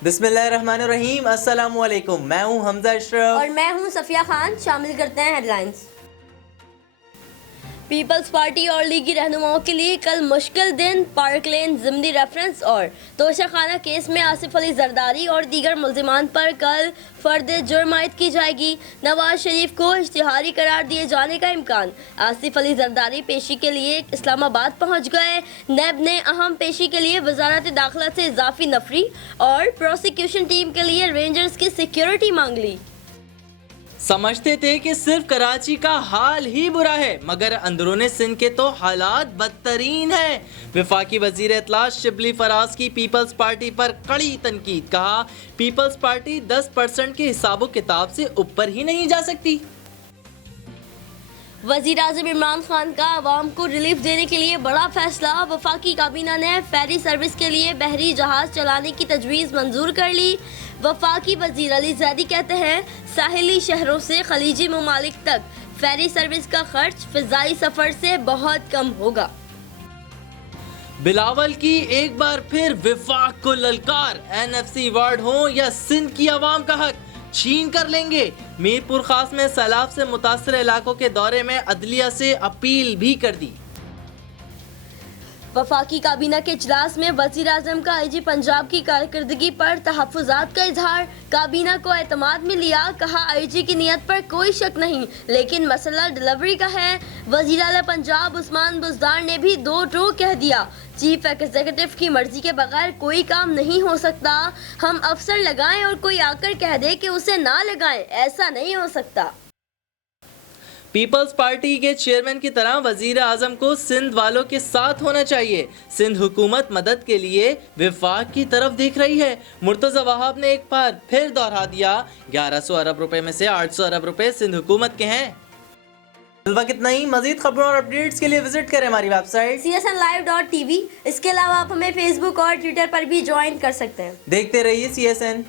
बिस्मिल्लाहिर्रहमानिर्रहीम, अस्सलामु अलैकुम। मैं हूं हमजा अशरफ और मैं हूं सफिया खान। शामिल करते हैं हेडलाइंस। पीपल्स पार्टी और लीगी रहनुमाओं के लिए कल मुश्किल दिन। पार्क लेन ज़िमनी रेफरेंस और तोशाखाना केस में आसिफ अली जरदारी और दीगर मुल्जिमान पर कल फर्द जुर्म आयद की जाएगी। नवाज शरीफ को इश्तिहारी करार दिए जाने का इम्कान। आसिफ अली जरदारी पेशी के लिए इस्लामाबाद पहुंच गए। नैब ने अहम पेशी के लिए वजारत दाखिला से इजाफी नफरी और प्रोसिक्यूशन टीम के लिए रेंजर्स की सिक्योरिटी मांग ली। समझते थे कि सिर्फ कराची का हाल ही बुरा है, मगर अंदरूनी सिंध के तो हालात बदतरीन है। वफाकी वजीर इत्तलात शिबली फराज की पीपल्स पार्टी पर कड़ी तनकीद। कहा, पीपल्स पार्टी 10% के हिसाबो किताब से ऊपर ही नहीं जा सकती। वज़ीर-ए-आज़म इमरान खान का अवाम को रिलीफ देने के लिए बड़ा फैसला। वफाकी काबीना ने फेरी सर्विस के लिए बहरी जहाज चलाने की तजवीज़ मंजूर कर ली। वफाकी वजीर अली जैदी कहते हैं, साहिली शहरों से खलीजी ममालिक तक फेरी सर्विस का खर्च फ़िज़ाई सफ़र से बहुत कम होगा। बिलावल की एक बार फिर विफाक को ललकार। NFC वार्ड हो या सिंध की आवाम का हक छीन कर लेंगे। मीरपुर खास में सैलाब से मुतासर इलाकों के दौरे में अदलिया से अपील भी कर दी। वफाकी काबीना के इजलास में वज़ीर आज़म का IG पंजाब की कारकर्दगी पर तहफ़्फ़ुज़ात का इजहार। काबीना को एतमाद में लिया। कहा, IG की नीयत पर कोई शक नहीं, लेकिन मसला डिलीवरी का है। वज़ीर आला पंजाब उस्मान बुज़दार ने भी दो टोक कह दिया। चीफ एग्जीक्यूटिव की मर्जी के बगैर कोई काम नहीं हो सकता। हम अफसर लगाएं और कोई आकर कह दे कि उसे ना लगाएं, ऐसा नहीं हो सकता। पीपल्स पार्टी के चेयरमैन की तरह वजीर आजम को सिंध वालों के साथ होना चाहिए। सिंध हुकूमत मदद के लिए विफाक की तरफ देख रही है। मुर्तज़ा वहाब ने एक बार फिर दोहरा दिया, 1100 अरब रुपए में से 800 अरब रुपए सिंध हुकूमत के हैं। कितना ही। मजीद खबरों और अपडेट्स के लिए विजिट करें हमारी वेबसाइट csnlive.tv। इसके अलावा आप हमें फेसबुक और ट्विटर पर भी ज्वाइन कर सकते हैं। देखते रहिए CSN।